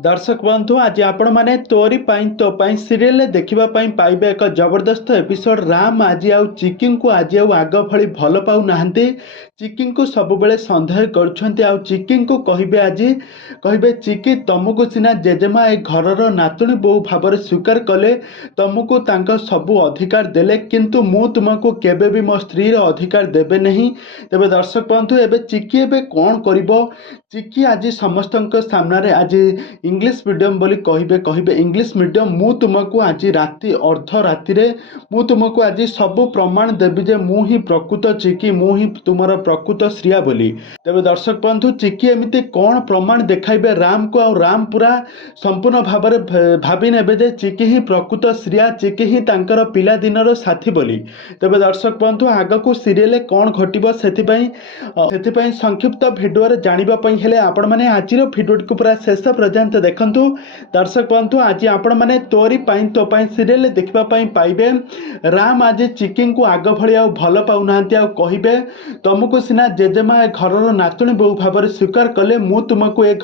दर्शक बंधु आज आपण मैंने तोरी तो सीरियल देखा पाइबे एक जबरदस्त एपिसोड। राम आज आउ चिकी को आज आग भली भल पाऊ ना। चिकी को सब बेले सन्देह कर चिकी को कहे आज कहे चिकी तुमको सीना जेजेमा ए घर नातुणी बो भाव स्वीकार कले तुमको सबू अधिकार देले किंतु मु तुमको केबे भी मो स्त्री अधिकार देबे नहीं। तेबे दर्शक बंधु एबे चिकी एबे कौन करिवो। चिकी आज समस्त सामने आज इंग्लिश मीडियम बोली कहे इंग्लिश मीडियम मु तुमको आज राति अर्ध राति मु तुमको आज सब प्रमाण देवी जे मु ही प्रकृत चिकी मु ही तुमर प्रकृत श्रिया बोली। तेबे दर्शक बंधु चिकी एमती कौन प्रमाण देखाइबे राम को आ राम पूरा संपूर्ण भाव भावी ने जे चिकी ही प्रकृत श्रिया चिकी ही तांकर पिला दिनर साथी बोली। तेबे दर्शक बंधु आग को सीरियल कौन घटिबो सेथिपई संक्षिप्त भिडियो जानिबा पई हेले आपण माने आजिर भिडियो को पूरा शेष पर्यंत देखंतु। दर्शक बंधु आज आपण माने तोरी तो सीरियल देखा पाइबे राम आज चिकी को आग भली आ भल पाऊ ना कहे तुमको सीना जेजेमा ए घर नातुणी बहु भाव स्वीकार कले मु तुमको ए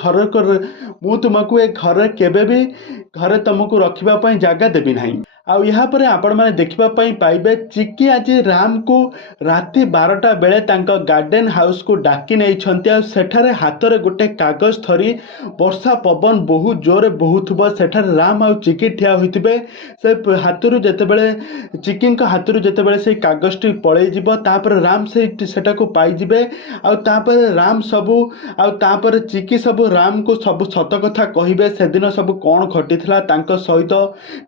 घर केबे भी घरे तुमको रखा जगह देवी नहीं। आउ यहाँ पर आपण माने देखा पाइबे चिकी आज राम को राति 12टा बेले तांका गार्डन हाउस को डाकी नहीं सेठारे हाथ में गोटे कागज धरी वर्षा पवन बहुत जोरे बहुथुब सेठारे राम आउ चिकी ठिया होइतिबे से हाथरू जेतेबेले चिकी हाथरू जेतेबेले से कागजटी पळै जिवो तापर राम से सेटा को पाई जिबे आउ तापर राम सबू आउ तापर चिकी सबू राम को सब सत कथा कहिबे से दिन सब कोन घटिथिला तांका सहित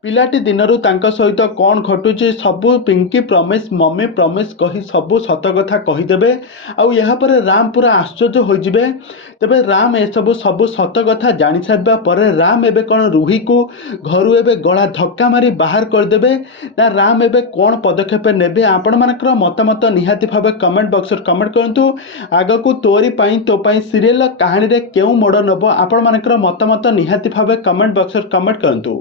पिलाटी दिनरु तांका सहित कौन घटुची सबू पिंकी प्रमेश मम्मी प्रमेश कही सबू सत कथा कहीदेवे आउ यहाँ पर राम पूरा आश्चर्य हो जिबे। तेबे राम ए सबू सबू सत कथा जानी सारिबा परे राम एबे कौन रूही को घरु एबे गला धक्का मारी बाहर करदेबे ना राम एबे कौन पदक्षेप नेबे आपण मानकर मतामत निहाती भावे कमेंट बॉक्स रे कमेंट करंतु। आग को तोरी तो सीरियल कहानी रे केउ मोड़ नबो आपण मानकर मतामत निहाती भावे कमेंट बॉक्स रे कमेंट करंतु।